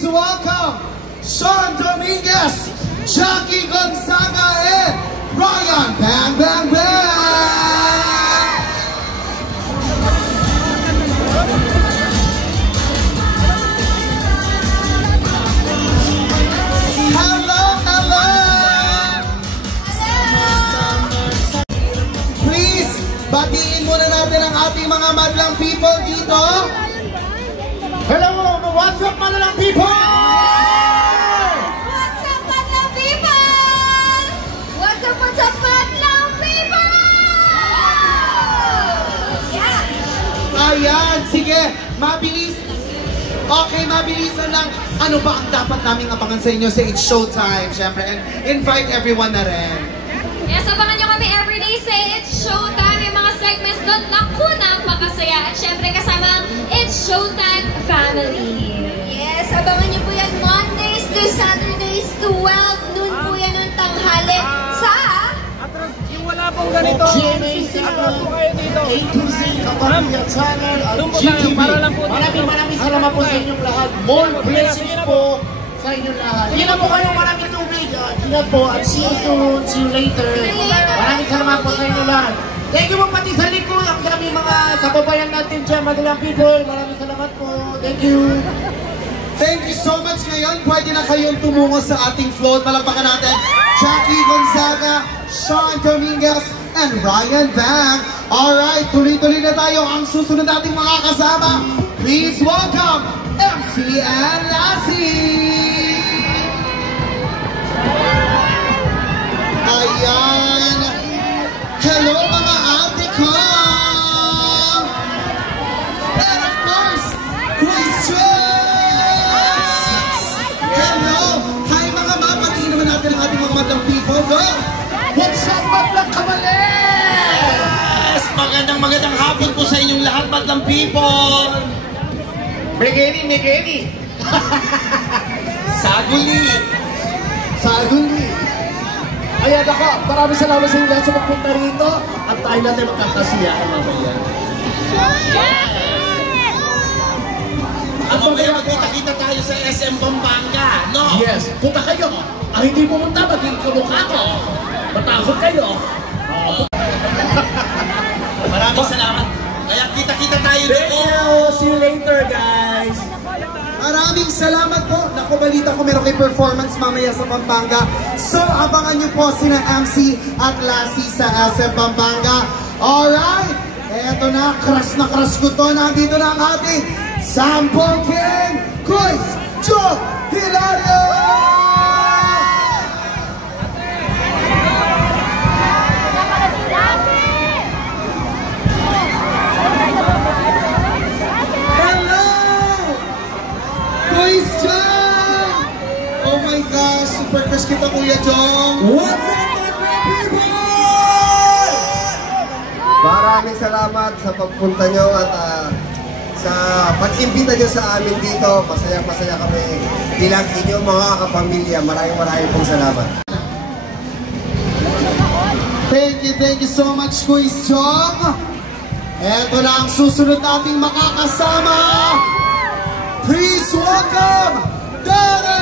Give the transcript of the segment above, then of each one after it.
Please welcome Sean Dominguez, Jackie Gonzaga, and Ryan Bang Bang Bang! Hello, hello! Please, batiin muna natin ang ating mga madlang people dito. Hello, what's up, madlang people? What's up, madlang people? What's up, madlang people? Yeah! Ayan, sige, mabilis. Okay, mabilisan lang. Ano ba ang dapat naming abangan sa inyo sa It's Showtime, syempre, and invite everyone na rin. Yes, abangan nyo kami everyday sa It's Showtime. Yung mga segments doon, naku, napakasaya. At syempre kasama ang It's Showtime family. Yes, abangan nyo po yan Mondays to Saturdays, 12 noon po yan ng tanghali sa... Yung wala pong ganito. GMA Atras po kayo dito. A to Z Kapamilya Channel at GTV. Maraming salamat po sa inyong lahat. More blessings po sa inyong lahat. Hindi na po kayong maraming tubig. Ingat po at see you soon. See you later. Maraming salamat po sa inyong lahat. Thank you po pati sa likod. Ang daming mga kababayan natin dyan. Madlang people. Maraming salamat po. Thank you. Thank you so much. Ngayon, pwede na kayong tumungo sa ating float. Palakpakan natin Jackie Gonzaga, Sean Dominguez, and Ryan Bang. Alright, tuloy-tuloy na tayo. Ang susunod nating mga kasama. Please welcome MC and Lassie. Ayan. Hello mga ate ko. And of course, Christian. Hello. Hi mga mapati naman natin ang ating mga madlang people. Go. What's up, madlang kabales? Magandang hapon po sa inyong lahat, madlang people. Megeni. Saguli. Ayan ako, maraming salamat sa inyo lahat sa pagpunta rito at tayo natin magkakasiyahan mamaya. At mamaya magkita-kita tayo sa SM Pampanga, no? Yes, punta kayo. Ang hindi pumunta, maging kamukha ko. Matakot kayo. Maraming salamat. Kaya kita-kita tayo Thank doon. you. See you later, guys. Maraming salamat po. Naku, balita ko meron kayo performance mamaya sa Pampanga. So, abangan niyo po sina MC at Lassie sa SM Pampanga. Alright! Eto na crush ko to. Nandito na ang ating Sample King, Chris Joe Hilario! Oh my gosh, super crush kita Kuya Jong. What's up, people? Maraming salamat sa pagpunta nyo at sa pag-imbita nyo sa amin dito. Masaya kami bilang inyong mga kapamilya. Maraming pong salamat. Thank you so much, Kuya Jong. Eto na ang susunod nating makakasama. Please welcome Darren!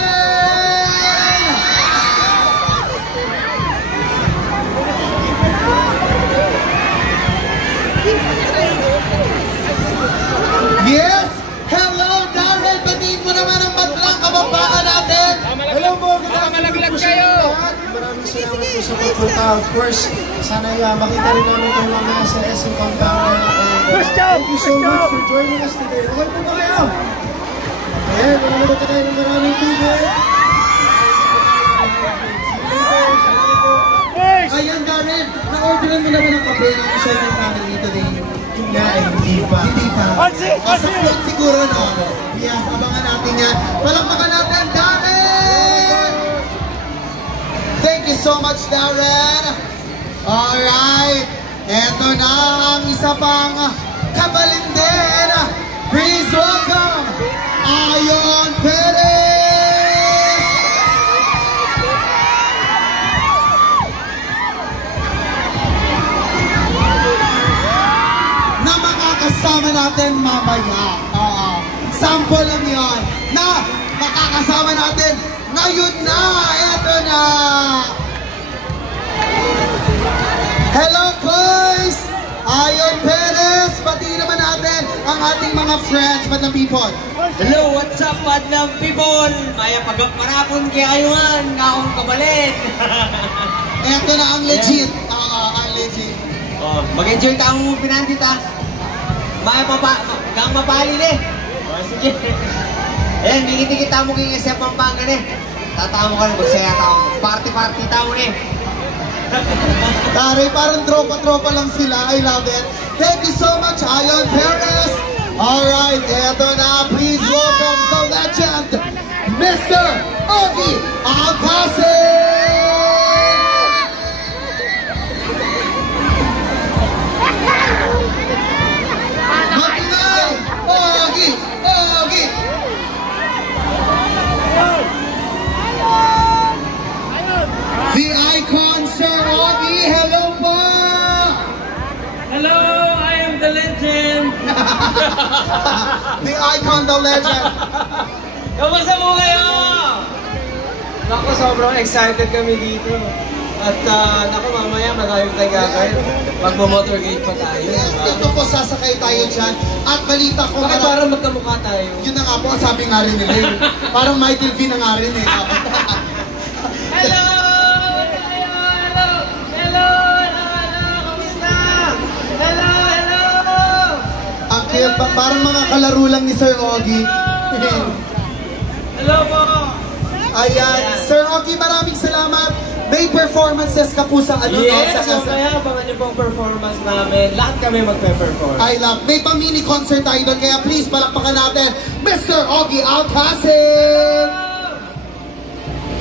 Yes! Hello, Darren! Batiin mo naman ang madlang kababaan natin! Hello po, malaglag kayo! Maraming salamat po sa pagpunta. Of course, sana makita rin namin kayo mamaya sa SM Pampanga. Thank you so much for joining us today. Okay po ba kayo? Ayan, maraming tayo ng maraming tubig. Ayan, Darren! Na-orderan mo naman ang kape ng isa ng family today. Hindi pa. Sa float siguro, no? Yes, abangan natin yan. Palakpakan natin, Darren! Thank you so much, Darren! Alright! Eto na ang isa pang kabalinden! Please welcome Ayon Perez! Na makakasama natin mamaya. Sample lang yon na makakasama natin ngayon na. Eto na. Hello boys! Ayon Perez, pati naman natin ang ating mga friends, madlang people. Hello, what's up, madlang people? Maya pagparapon kay ayuhan, ngaong kabalin. Eto na ang legit. Ang legit. Oh, mag-enjoy ka ang pinandit ha. Maya gang mapalil eh. Oh, sige. Ayan, dikit-dikit tamo kay SF Pampanga eh. Tatamo ka na, magsaya tao. Party-party tao eh. Taray, parang tropa-tropa lang sila. I love it. Thank you so much, Ayon Perez. Alright, eto na. Please welcome the legend, Mr. Ogie Alcacid! Makinay! Ogie! Ogie! The icon, Sir Ogie. Hello po! Hello, I am the legend. The icon, the legend. Kamusta po kayo? Naku, sobrang excited kami dito. At naku, mamaya maraming tagakay. Magmo-motorgate pa tayo. Yes, dito po sasakay tayo dyan. At balita ko Bakit parang magkamukha tayo? yun na nga po, ang sabi nga rin nila eh. Parang Michael V na nga rin eh. Hello! Kamusta? Hello! Ang cute, parang mga kalaro lang ni Sir Ogie. Hello po! Ayan, Sir Ogie, maraming salamat. May performances ka po sa ano, Yes, no? Sa kaya abangan niyo po ang performance namin. Lahat kami magpe-perform. I love. May pa-mini concert tayo doon, kaya please palakpakan natin Mr. Ogie Alcacid!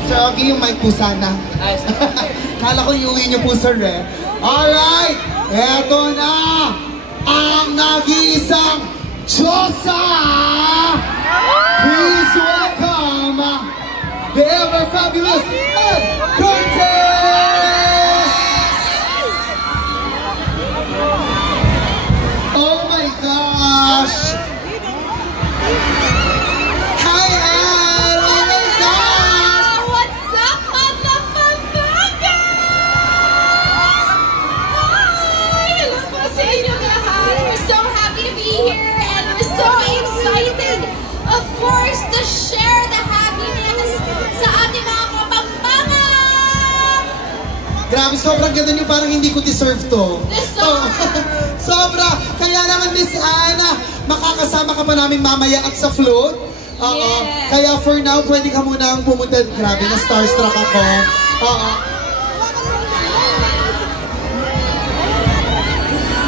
Sir Ogie, yung mic po sana. Kala ko iuwi niyo po, sir eh. Alright, eto na ang nag-iisang Diyosa! Please welcome the ever-fabulous Ed Cortez! Oh my gosh! Hi, Ed! Oh my gosh! What's up, motherfucker? Hi! Hello po sa inyong lahat. We're so happy to be here and we're so excited, of course, to share the happiness sa ating mga kapampangan! Grabe, sobrang ganda niyo, parang hindi ko deserve to. Deserve! Sobra! Kaya naman, Miss Anna, makakasama ka pa namin mamaya at sa float. Yes. Kaya for now, pwede ka munang pumunta. Grabe, na starstruck ako.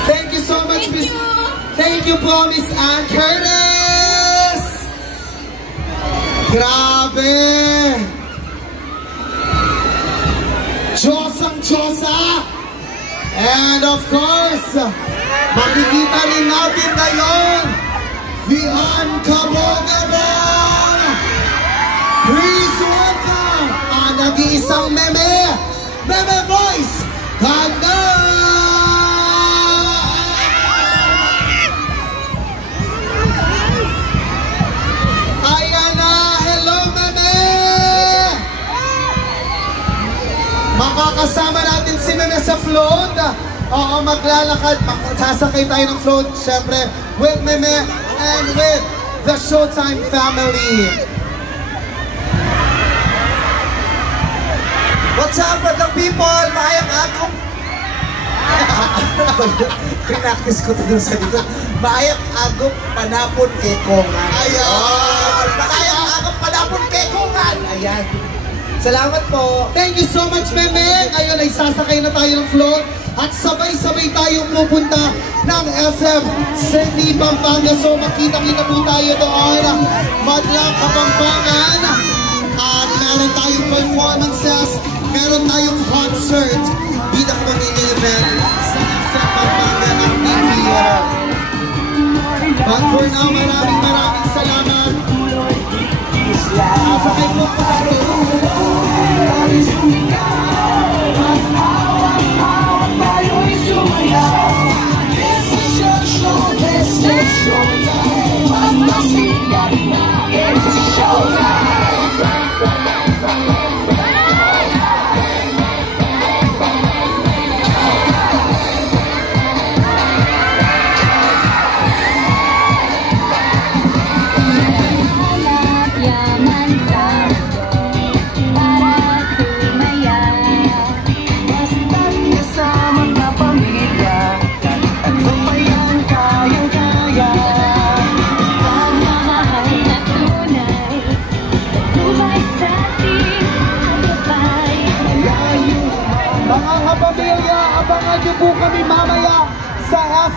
Thank you so much, Thank Miss. you. Thank you po, Miss Ann Curtis! Grabe! Diyos ang Diyosa! And of course, makikita rin natin ngayon the unkabogable! Please welcome ang nag-iisang meme! Meme voice! Ganda! Ayan na! Hello, meme! Makakasama natin si meme sa float. Oo, maglalakad. Sasakay tayo ng float, syempre, with meme and with the Showtime family. What's up, madlang people? Maayang agong... Pinakis ko ito dun sa dito. Maayang agong panapon kay Kongan. Ayan! Maayang agong panapon kay Kongan. Ayan. Salamat po. Thank you so much, meme! Ngayon ay sasakay na tayo ng float at sabay-sabay tayong pupunta ng SF City, Pampanga. So makita-kita po tayo doon. Madlang Kapampangan. At meron tayong performances, meron tayong concert. Bida ko mini event sa SF Pampanga ng Theater. But for now, maraming salamat. Sasakay po po tayo. Showtime.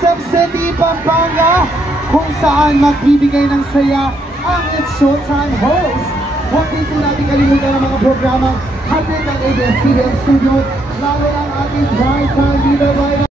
Quezon City, Pampanga, kung saan magbibigay ng saya ang It's Showtime host. Huwag din po natin kalimutan ang mga programang hatid ng ABS-CBN Studios, lalo ang ating prime time dito